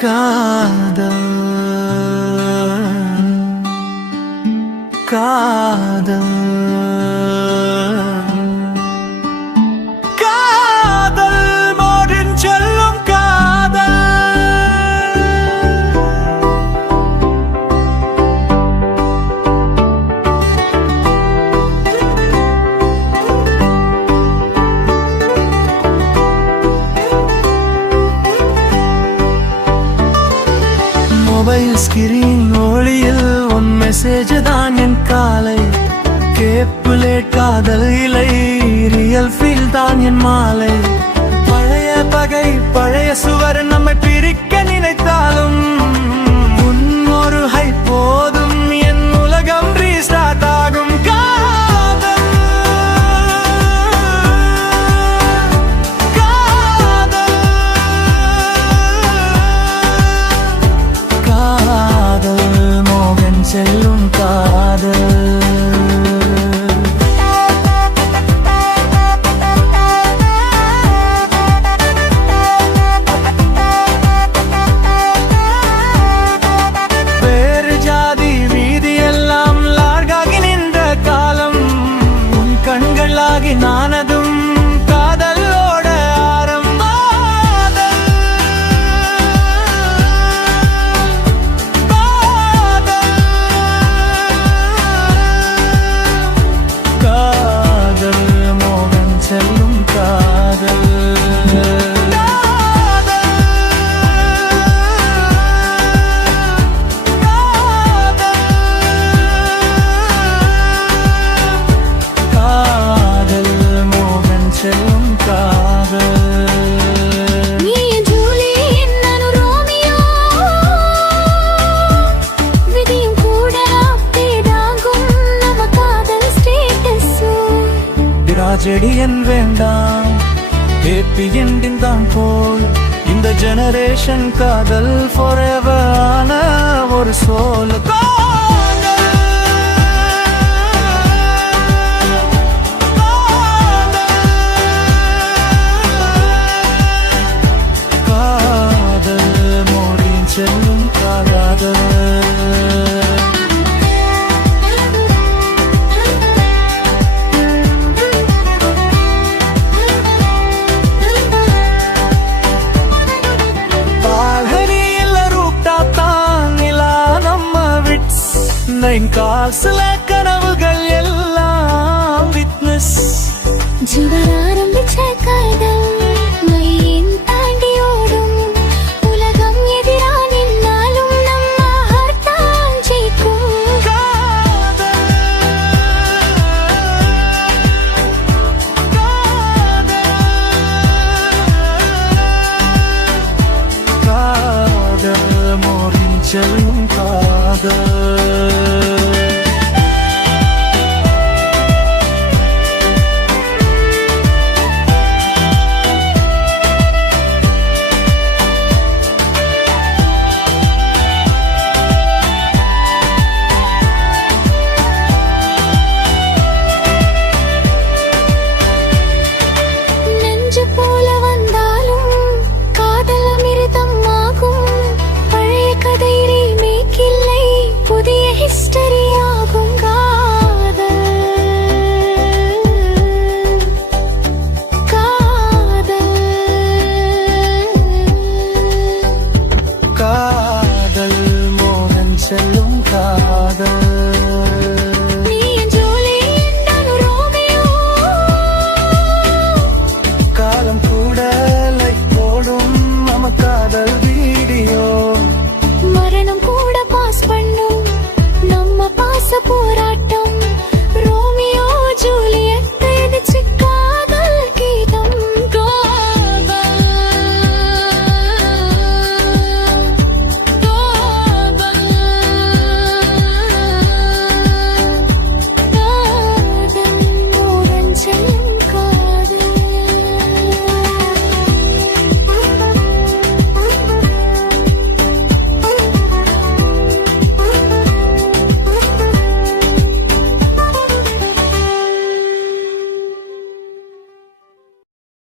காதல் காதல் ஸ்கிரீன் ஒளியில் உன் மெசேஜ் தான் என் காலை. கேப்புலே காதல் இலை ரியல் ஃபீல் தான் என் மாலை. பழைய பகை பழைய சுவர் நம்ம go திராஜடி என் வேண்டாம் ஹேப்பி எண்டின் தான் போல். இந்த ஜெனரேஷன் காதல் forever ஆன ஒரு சோல் டிவைன் காசுல கனவுகள் எல்லாம் விட்னஸ் ஜுடர் ஆரம்பிச்ச காதல் மையின் தாண்டி por